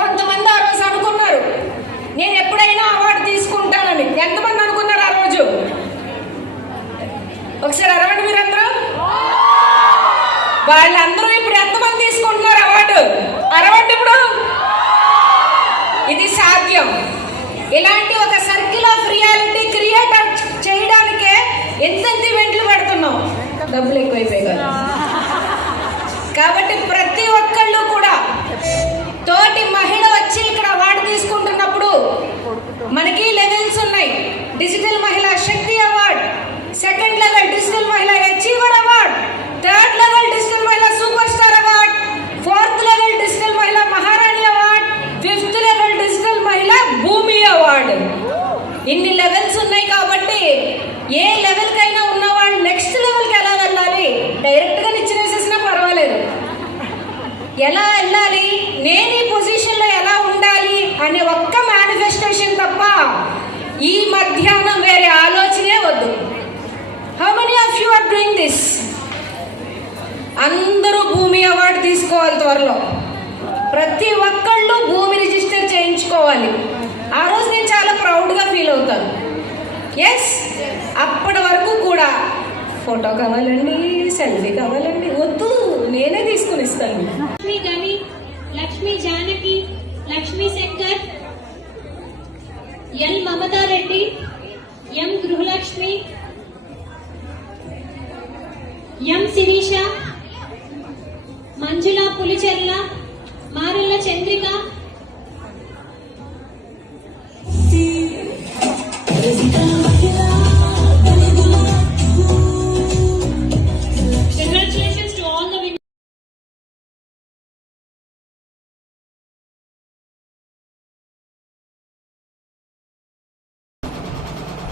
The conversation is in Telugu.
కొంతమంది ఆ రోజు అనుకున్నారు నేను ఎప్పుడైనా అవార్డు తీసుకుంటానని. ఎంతమంది అనుకున్నారు ఆ రోజు? ఒకసారి అరవండి మీరందరూ. వాళ్ళందరూ ఇప్పుడు ఎంతమంది తీసుకుంటున్నారు అవార్డు? అరవండి ఇప్పుడు. ఇది సాధ్యం. ఇలాంటి ఒక సర్కిల్ ఆఫ్ రియాలిటీ క్రియేట్ చేయడానికే ఎంతెంత ఈవెంట్లు పెడుతున్నాం. డబ్బులు ఎక్కువైపోయి కదా. కాబట్టి ప్రతి ఒక్కళ్ళు కూడా తోటి మహిళ వచ్చి ఇక్కడ అవార్డు తీసుకుంటున్నప్పుడు మనకి లెవెల్స్ ఉన్నాయి. Digital Mahila Shakti award, second level digital Mahila achiever award, third level digital Mahila super star award, fourth level digital Mahila Maharani award, fifth level digital మహిళా భూమి అవార్డు. ఇన్ని లెవెల్స్ ఉన్నాయి కాబట్టి ఏ లెవెల్ కైనా ఉన్నవాళ్ళు నెక్స్ట్ లెవెల్కి ఎలా వెళ్ళాలి? డైరెక్ట్ గా నిచ్చినేసేసినా పర్వాలేదు. ఎలా వెళ్ళాలి, నేను ఈ పొజిషన్ లో ఎలా ఉండాలి అనే ఒక్క మేనిఫెస్టేషన్ తప్ప ఈ మధ్యాహ్నం వేరే ఆలోచనే వద్దు. How many of you are doing this? అందరూ భూమి అవార్డు తీసుకోవాలి త్వరలో. ప్రతి ఒక్కళ్ళు భూమి రిజిస్టర్ చేయించుకోవాలి. ఆ రోజు నేను చాలా ప్రౌడ్గా ఫీల్ అవుతాను. ఎస్, అప్పటి వరకు కూడా ఫోటో కావాలండి, సెల్ఫీ కావాలండి, వద్దు, నేనే తీసుకుని ఇస్తాను. లక్ష్మీ గని, లక్ష్మీ జానకి, లక్ష్మీ శంకర్, ఎల్ మమతారెడ్డి, ఎం గృహలక్ష్మి, ఎం శిరీష, మంజుల పులిచెర్ల,